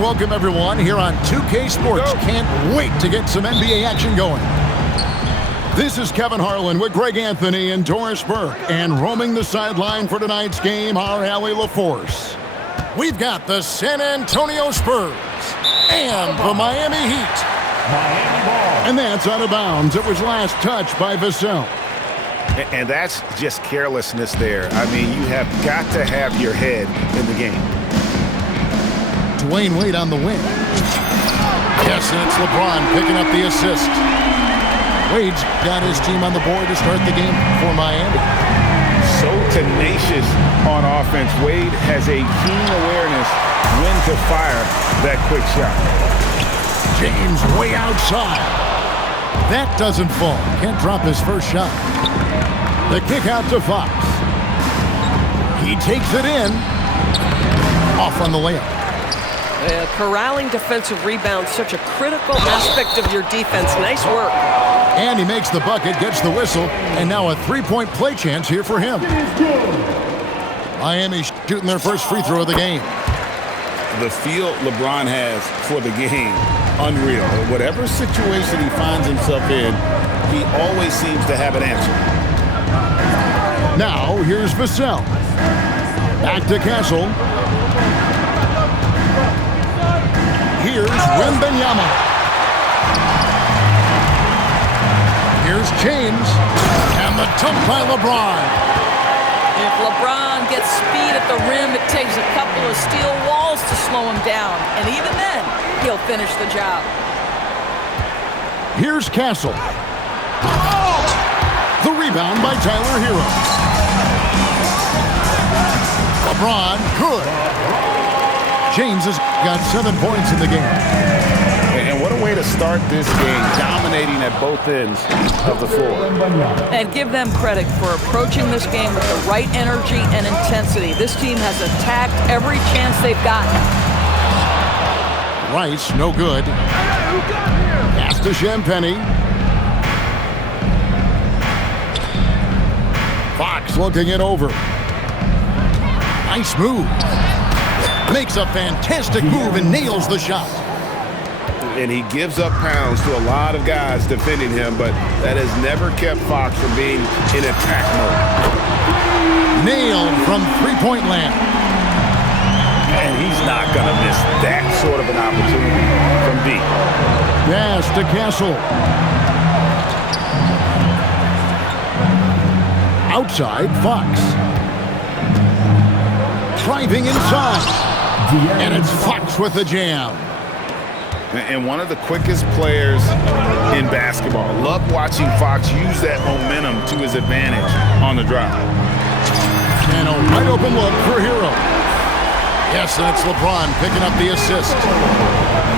and welcome everyone here on 2K Sports. Can't wait to get some NBA action going. This is Kevin Harlan with Greg Anthony and Doris Burke, and roaming the sideline for tonight's game, our Allie LaForce. We've got the San Antonio Spurs and the Miami Heat. And that's out of bounds. It was last touched by Vassell. And that's just carelessness there. I mean, you have got to have your head in the game. Dwayne Wade on the wing. Yes, and it's LeBron picking up the assist. Wade's got his team on the board to start the game for Miami. So tenacious on offense. Wade has a keen awareness when to fire that quick shot. James way outside. That doesn't fall. Can't drop his first shot. The kick out to Fox. He takes it in. Off on the layup. Corralling defensive rebounds, such a critical aspect of your defense. Nice work. And he makes the bucket, gets the whistle, and now a three-point play chance here for him. Miami shooting their first free throw of the game. The feel LeBron has for the game, unreal. Whatever situation he finds himself in, he always seems to have an answer. Now, here's Vassell. Back to Castle. Here's Wembanyama. Here's James. And the dunk by LeBron. If LeBron gets speed at the rim, it takes a couple of steel walls to slow him down. And even then, he'll finish the job. Here's Castle. The rebound by Tyler Hero. LeBron, good. James has got 7 points in the game. And what a way to start this game, dominating at both ends of the floor. And give them credit for approaching this game with the right energy and intensity. This team has attacked every chance they've gotten. Rice, no good. Pass to Champagnie. Fox looking it over. Nice move. Makes a fantastic move and nails the shot. And he gives up pounds to a lot of guys defending him, but that has never kept Fox from being in attack mode. Nailed from three-point land. And he's not going to miss that sort of an opportunity from deep. Pass to Castle. Outside, Fox. Driving inside. And it's Fox with the jam. And one of the quickest players in basketball. Love watching Fox use that momentum to his advantage on the drive. And a wide open look for Hero. Yes, and it's LeBron picking up the assist.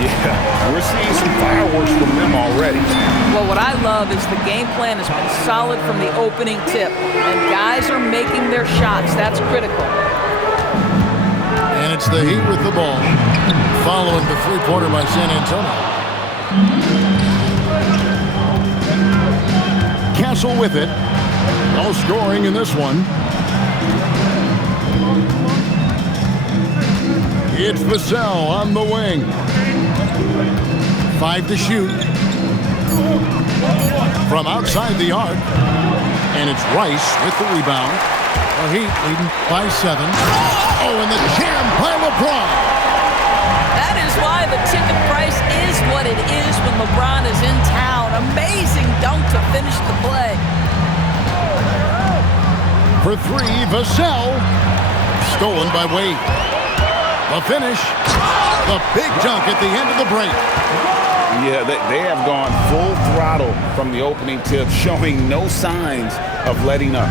Yeah, we're seeing some fireworks from them already. Well, what I love is the game plan has been solid from the opening tip. And guys are making their shots. That's critical. And it's the Heat with the ball, following the three-pointer by San Antonio. Castle with it. No scoring in this one. It's Vassell on the wing. 5 to shoot. From outside the arc. And it's Rice with the rebound. The Heat leading by 7. Oh, and the jam by LeBron. That is why the ticket price is what it is when LeBron is in town. Amazing dunk to finish the play. For 3, Vassell. Stolen by Wade. The finish. The big dunk at the end of the break. Yeah, they have gone full throttle from the opening tip, showing no signs of letting up.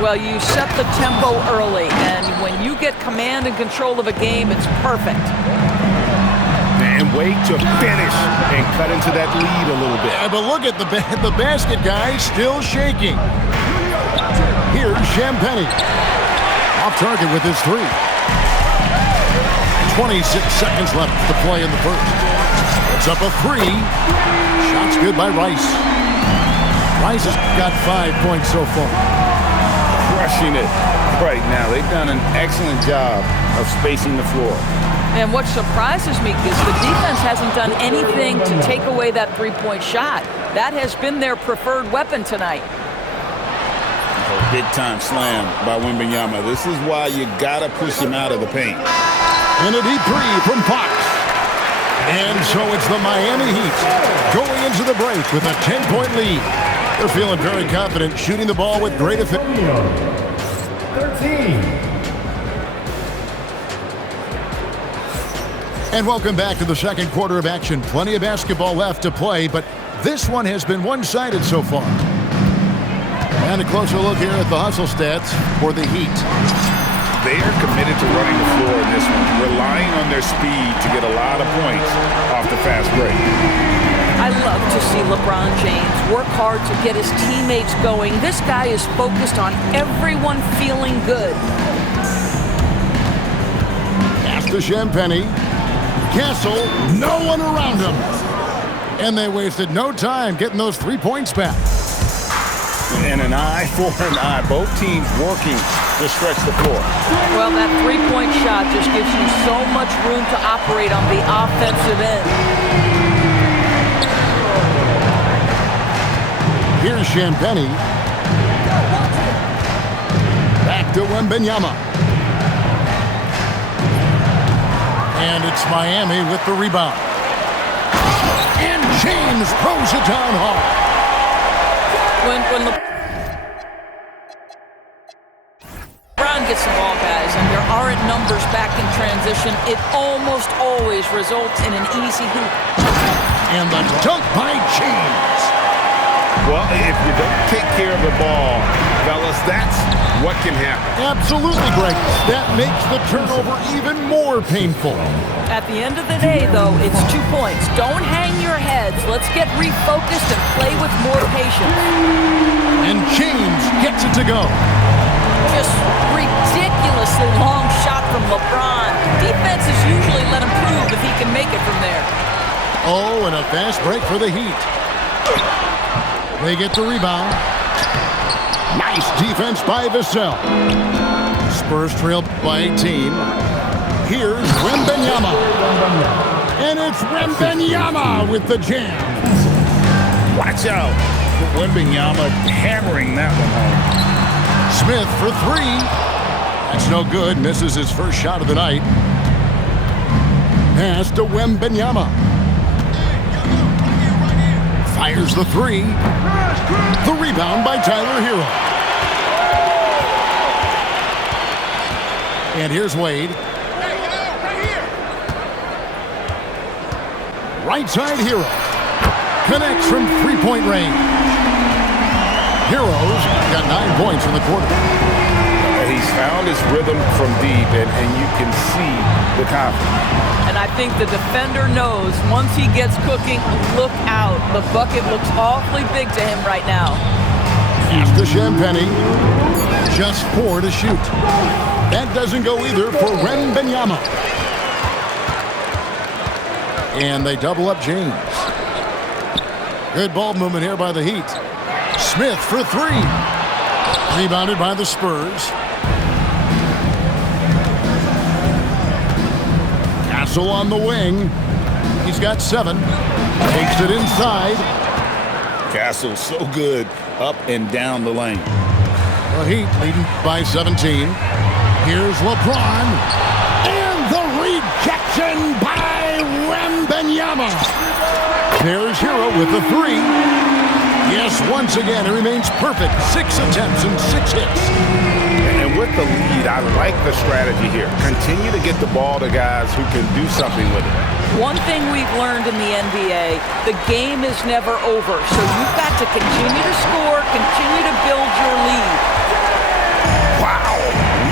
Well, you set the tempo early, and when you get command and control of a game, it's perfect. And Wade to finish and cut into that lead a little bit. Yeah, but look at the basket, guys, still shaking. Here's Champagnie. Off target with his 3. 26 seconds left to play in the first. It's up a 3. Shot's good by Rice. Rice has got 5 points so far. Crushing it right now. They've done an excellent job of spacing the floor. And what surprises me is the defense hasn't done anything to take away that three-point shot. That has been their preferred weapon tonight. Big-time slam by Wembanyama. This is why you got to push him out of the paint. And a deep three from Fox. And so it's the Miami Heat going into the break with a 10-point lead. They're feeling very confident, shooting the ball with great efficiency. 13. And welcome back to the second quarter of action. Plenty of basketball left to play, but this one has been one-sided so far. And a closer look here at the hustle stats for the Heat. They are committed to running the floor in this one, relying on their speed to get a lot of points off the fast break. I love to see LeBron James work hard to get his teammates going. This guy is focused on everyone feeling good. Pass to Champagnie. Castle, no one around him. And they wasted no time getting those 3 points back. And an eye for an eye. Both teams working to stretch the floor. Well, that three-point shot just gives you so much room to operate on the offensive end. Here's Champagnie. Back to Wembanyama. And it's Miami with the rebound. And James throws it down hard. When LeBron gets the ball, guys, and there aren't numbers back in transition, it almost always results in an easy hoop. And the dunk by James. Well, if you don't take care of the ball, fellas, that's what can happen. Absolutely, Greg. That makes the turnover even more painful. At the end of the day, though, it's 2 points. Don't hang your heads. Let's get refocused and play with more patience. And James gets it to go. Just ridiculously long shot from LeBron. Defenses usually let him prove if he can make it from there. Oh, and a fast break for the Heat. They get the rebound. Nice defense by Vassell. Spurs trail by 18. Here's Wembanyama. And it's Wembanyama with the jam. Watch out. Wembanyama hammering that one home. Smith for three. That's no good. Misses his first shot of the night. Pass to Wembanyama. Fires the three. The rebound by Tyler Hero. And here's Wade. Right side Hero. Connects from three-point range. Hero's got 9 points in the quarter. He's found his rhythm from deep, and you can see the confidence. And I think the defender knows once he gets cooking, look out. The bucket looks awfully big to him right now. Pass to Champagnie. Just 4 to shoot. That doesn't go either for Wembanyama. And they double up James. Good ball movement here by the Heat. Smith for three. Rebounded by the Spurs. Castle on the wing. He's got 7. Takes it inside. Castle so good up and down the lane. The Heat leading by 17. Here's LeBron. And the rejection by Wembanyama. There's Hero with the 3. Yes, once again, it remains perfect. 6 attempts and 6 hits. And with the lead, I like the strategy here. Continue to get the ball to guys who can do something with it. One thing we've learned in the NBA, the game is never over. So you've got to continue to score, continue to build your lead. Wow.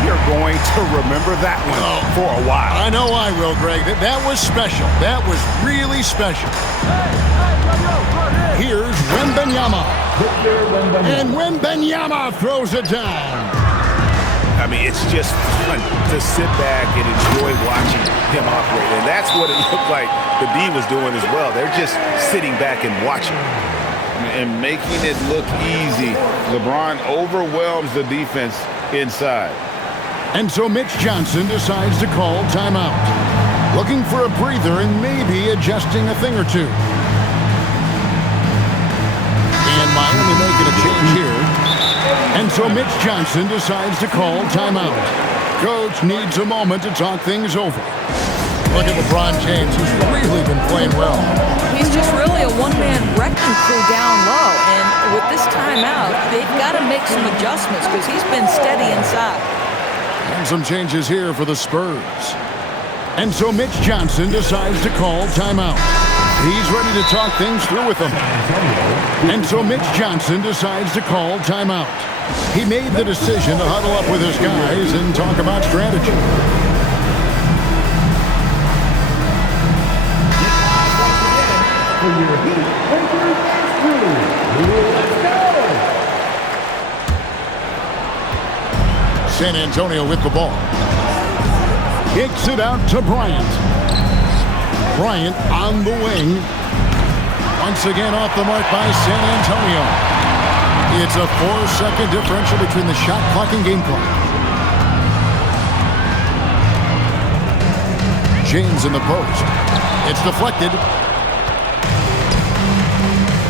We are going to remember that one for a while. I know I will, Greg. That was special. That was really special. Here's Wembanyama. And Wembanyama throws it down. I mean, it's just fun to sit back and enjoy watching him operate. And that's what it looked like the D was doing as well. They're just sitting back and watching and making it look easy. LeBron overwhelms the defense inside. And so Mitch Johnson decides to call timeout. looking for a breather and maybe adjusting a thing or two. And Miami making a change here. And so Mitch Johnson decides to call timeout. Coach needs a moment to talk things over. Look at LeBron James. He's really been playing well. He's just really a one-man wrecking crew down low. And with this timeout, they've got to make some adjustments because he's been steady inside. And some changes here for the Spurs. And so Mitch Johnson decides to call timeout. He's ready to talk things through with them. And so Mitch Johnson decides to call timeout. He made the decision to huddle up with his guys and talk about strategy. San Antonio with the ball. Kicks it out to Bryant. Bryant on the wing. Once again off the mark by San Antonio. It's a 4-second differential between the shot clock and game clock. James in the post. It's deflected.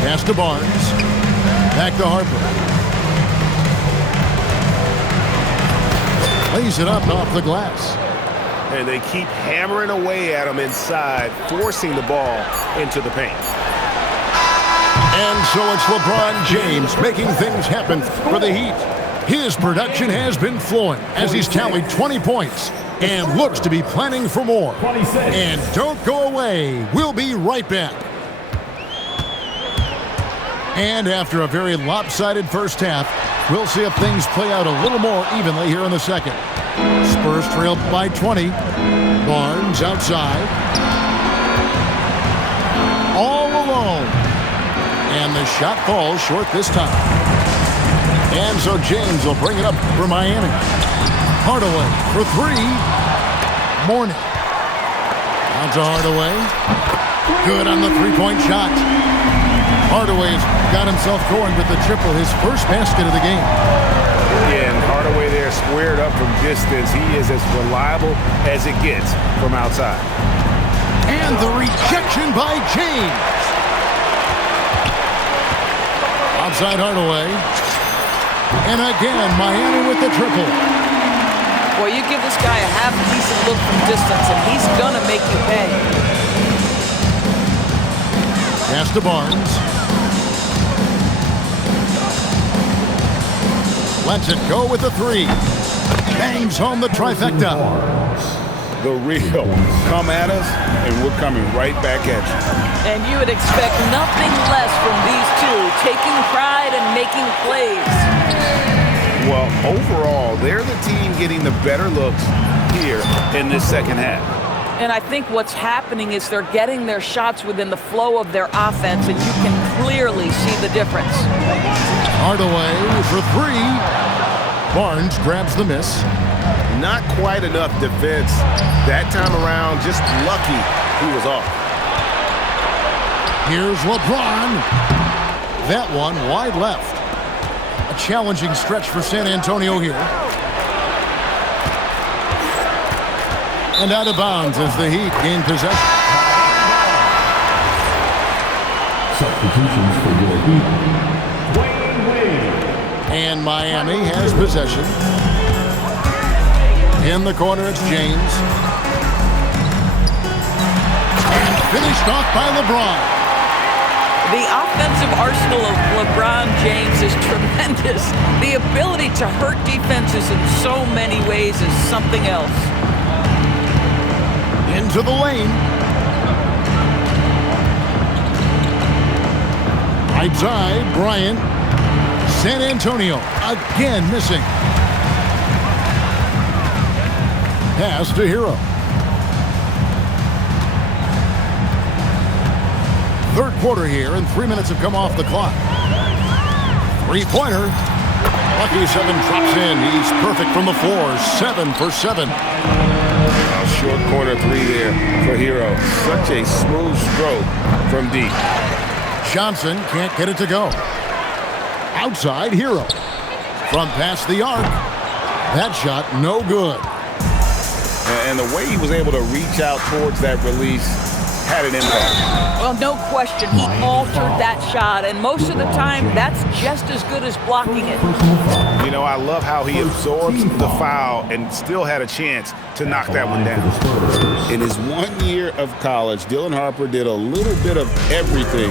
Pass to Barnes. Back to Harper. Lays it up off the glass. And they keep hammering away at him inside, forcing the ball into the paint. And so it's LeBron James making things happen for the Heat. His production has been flowing as he's tallied 20 points and looks to be planning for more. And don't go away. We'll be right back. And after a very lopsided first half, we'll see if things play out a little more evenly here in the second. Spurs trailed by 20. Barnes outside. All alone. And the shot falls short this time. And so James will bring it up for Miami. Hardaway for three. Mourning. Out to Hardaway. Good on the three-point shot. Hardaway's got himself going with the triple, his first basket of the game. Yeah, and Hardaway there squared up from distance. He is as reliable as it gets from outside. And the rejection by James. Outside Hardaway. And again, Miami with the triple. Well, you give this guy a half-decent look from distance, and he's going to make you pay. Pass to Barnes. Lets it go with the three. Bangs home the trifecta. The real. Come at us, and we're coming right back at you. And you would expect nothing less from these two, taking pride and making plays. Well, overall, they're the team getting the better looks here in this second half. And I think what's happening is they're getting their shots within the flow of their offense, and you can clearly see the difference. Hardaway for three. Barnes grabs the miss. Not quite enough defense that time around. Just lucky he was off. Here's LeBron. That one wide left. A challenging stretch for San Antonio here. And out of bounds as the Heat gain possession. Substitutions for your Heat. And Miami has possession. In the corner, it's James. And finished off by LeBron. The offensive arsenal of LeBron James is tremendous. The ability to hurt defenses in so many ways is something else. Into the lane. Right side, Bryant. San Antonio again missing. Pass to Hero. Third quarter here, and 3 minutes have come off the clock. Three-pointer. Lucky 7 drops in. He's perfect from the floor. 7 for 7. Short corner three there for Hero. Such a smooth stroke from deep. Johnson can't get it to go. Outside Hero. From past the arc. That shot no good. and the way he was able to reach out towards that release had an impact. Well, no question, he altered that shot, and most of the time, that's just as good as blocking it. You know, I love how he absorbs the foul and still had a chance to knock that one down. In his 1 year of college, Dylan Harper did a little bit of everything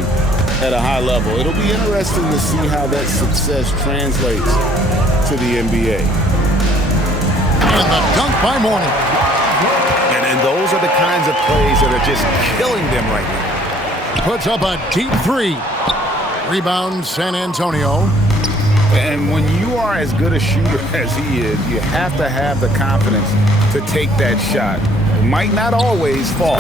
at a high level. It'll be interesting to see how that success translates to the NBA. And the dunk by Mourning. And those are the kinds of plays that are just killing them right now. Puts up a deep three. Rebound, San Antonio. And when you are as good a shooter as he is, you have to have the confidence to take that shot. It might not always fall.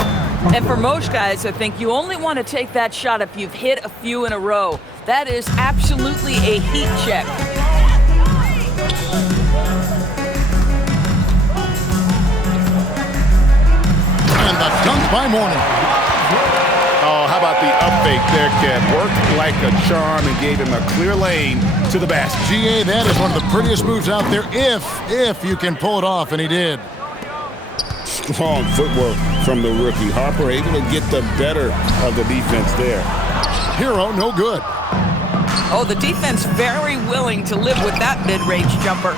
And for most guys, I think you only want to take that shot if you've hit a few in a row. That is absolutely a heat check. And the dunk by Mourning. Oh, how about the up fake there, Kev? Worked like a charm and gave him a clear lane to the basket. GA, that is one of the prettiest moves out there if you can pull it off, and he did. Strong footwork from the rookie. Harper able to get the better of the defense there. Hero, no good. Oh, the defense very willing to live with that mid-range jumper.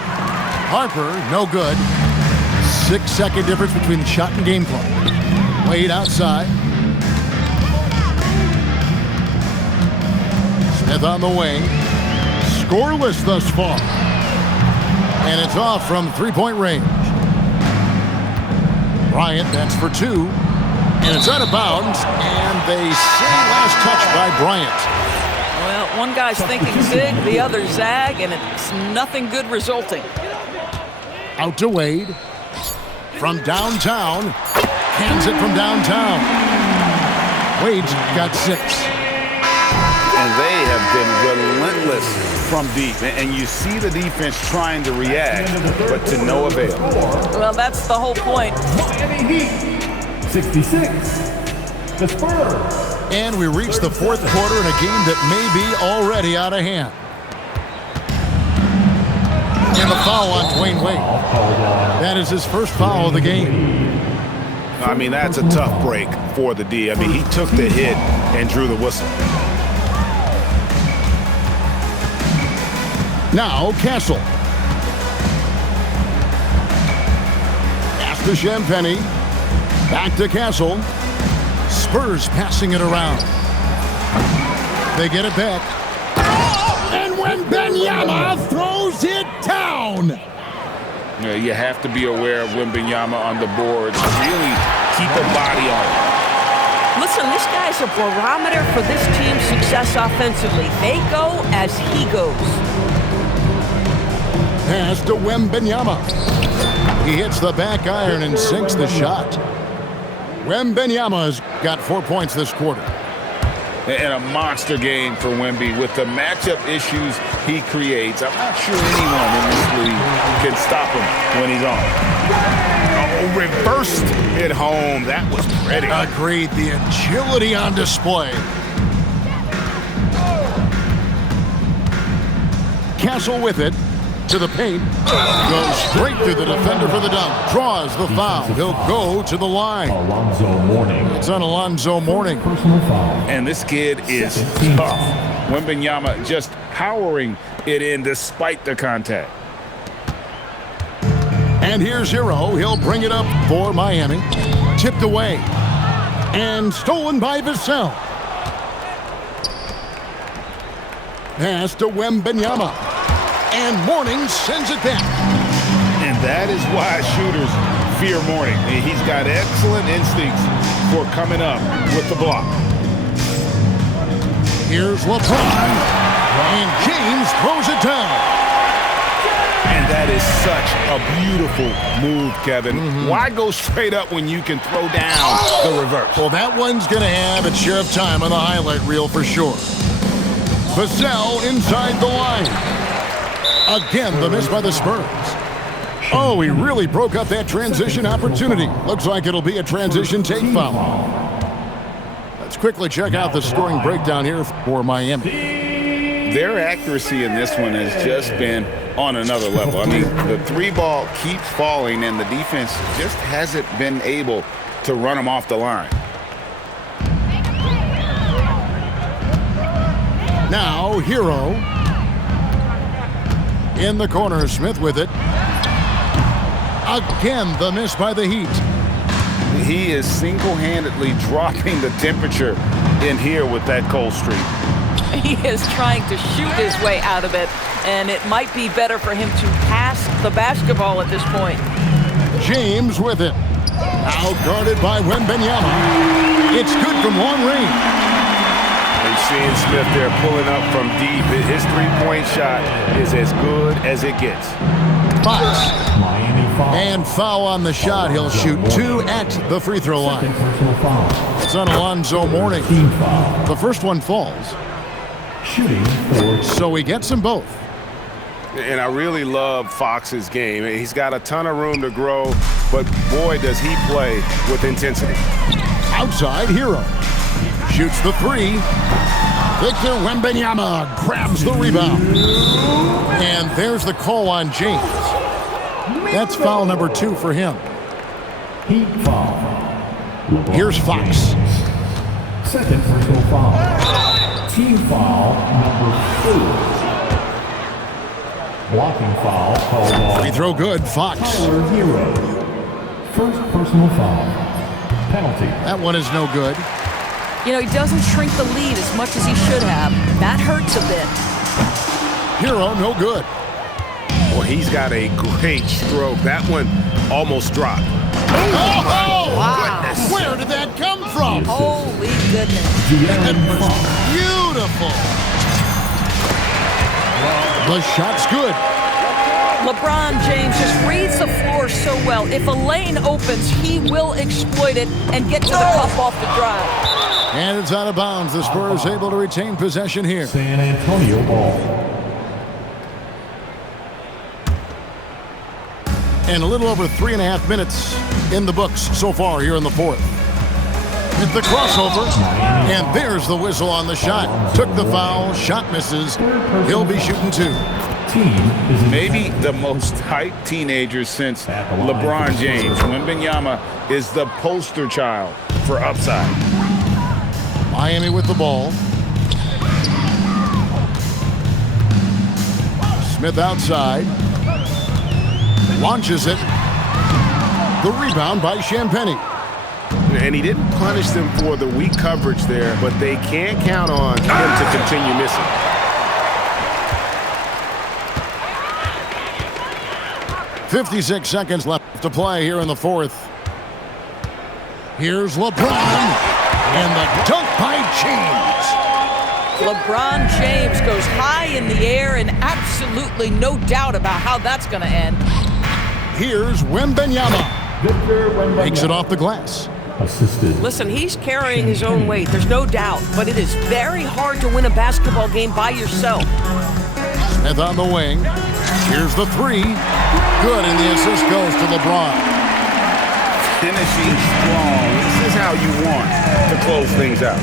Harper, no good. 6-second difference between the shot and game clock. Wade outside. Smith on the wing. Scoreless thus far. And it's off from three-point range. Bryant, that's for two. And it's out of bounds. And they say last touch by Bryant. Well, one guy's thinking zig, the other zag, and it's nothing good resulting. Out to Wade. From downtown. Cans it from downtown. Wade's got 6. And they have been relentless from deep. And you see the defense trying to react, but to no avail. Well, that's the whole point. Miami Heat, 66. The Spurs. And we reach the fourth quarter in a game that may be already out of hand. And the foul on Dwayne Wade. That is his first foul of the game. I mean, that's a tough break for the D. I mean, he took the hit and drew the whistle. Now, Castle. Pass to Champagny. Back to Castle. Spurs passing it around. They get it back. And when Wembanyama throws it down. You have to be aware of Wembanyama on the boards. Really keep a body on it. Listen, this guy's a barometer for this team's success offensively. They go as he goes. Pass to Wembanyama. He hits the back iron and sinks the shot. Wembanyama's got 4 points this quarter. And a monster game for Wemby with the matchup issues he creates. I'm not sure anyone in this league can stop him when he's on. Oh, reversed it home. That was pretty. Agreed. The agility on display. Castle with it. To the paint. Goes straight through the defender for the dunk. Draws the foul. He'll go to the line. Alonzo Mourning. It's on Alonzo Mourning. Personal foul. And this kid is tough. Wembanyama just powering it in despite the contact. And here's Hero. He'll bring it up for Miami. Tipped away. And stolen by Vassell. Pass to Wembanyama. And Mourning sends it back. And that is why shooters fear Mourning. He's got excellent instincts for coming up with the block. Here's LeBron. And James throws it down. And that is such a beautiful move, Kevin. Why go straight up when you can throw down the reverse? Well, that one's going to have its share of time on the highlight reel for sure. Vassell inside the line. Again, the miss by the Spurs. Oh, he really broke up that transition opportunity. Looks like it'll be a transition take foul. Let's quickly check out the scoring breakdown here for Miami. Their accuracy in this one has just been on another level. I mean, the three ball keeps falling, and the defense just hasn't been able to run them off the line. Now, Hero. In the corner, Smith with it. Again, the miss by the Heat. He is single-handedly dropping the temperature in here with that cold streak. He is trying to shoot his way out of it, and it might be better for him to pass the basketball at this point. James with it. Out guarded by Wembanyama. It's good from long range. And seeing Smith there pulling up from deep. His three-point shot is as good as it gets. Fox. Miami foul. And foul on the shot. He'll shoot 2 at the free throw line. Second personal foul. It's on Alonzo Mourning. Team foul. The first one falls, Shooting for so he gets them both. And I really love Fox's game. He's got a ton of room to grow, but boy, does he play with intensity. Outside, Hero. Shoots the 3. Victor Wembanyama grabs the rebound. And there's the call on James. That's foul number 2 for him. Heat foul. LeBron Here's Fox. James. Second personal foul. Team foul number 4. Blocking foul called on Free throw good, Fox. Tyler Hero. First personal foul. Penalty. That one is no good. You know, he doesn't shrink the lead as much as he should have. That hurts a bit. Hero, no good. Well, he's got a great stroke. That one almost dropped. Oh, Wow. where did that come from? Holy goodness. That was beautiful. The shot's good. LeBron James just reads the floor so well. If a lane opens, he will exploit it and get to the cup off the drive. And it's out of bounds. The Spurs able to retain possession here. San Antonio ball. And a little over 3.5 minutes in the books so far here in the fourth. It's the crossover, and there's the whistle on the shot. Took the foul, shot misses. He'll be shooting 2. Team is in Maybe the most hyped teenager since LeBron James. Wembanyama is the poster child for upside. Miami with the ball. Smith outside. Launches it. The rebound by Champagnie. And he didn't punish them for the weak coverage there, but they can't count on him to continue missing. .56 seconds left to play here in the fourth. Here's LeBron. And the dunk by James. LeBron James goes high in the air and absolutely no doubt about how that's going to end. Here's Wembanyama. Victor Wembanyama. Makes it off the glass. Assisted. Listen, he's carrying his own weight, there's no doubt, but it is very hard to win a basketball game by yourself. Smith on the wing. Here's the 3. Good, and the assist goes to LeBron. Finishing strong. This is how you want to close things out.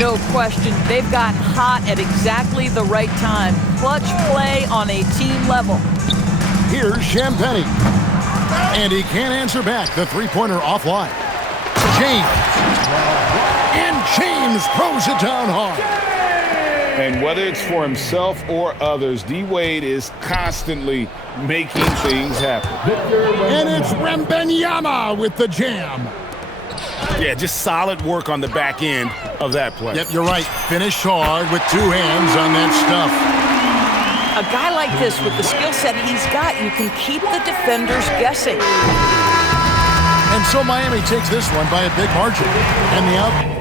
No question, they've gotten hot at exactly the right time. Clutch play on a team level. Here's Champagnie. And he can't answer back. The three-pointer offline. James. And James throws it down hard. And whether it's for himself or others, D-Wade is constantly making things happen. And it's Wembanyama with the jam. Yeah, just solid work on the back end of that play. Yep, you're right. Finish hard with 2 hands on that stuff. A guy like this, with the skill set he's got, you can keep the defenders guessing. And so Miami takes this one by a big margin. And the out.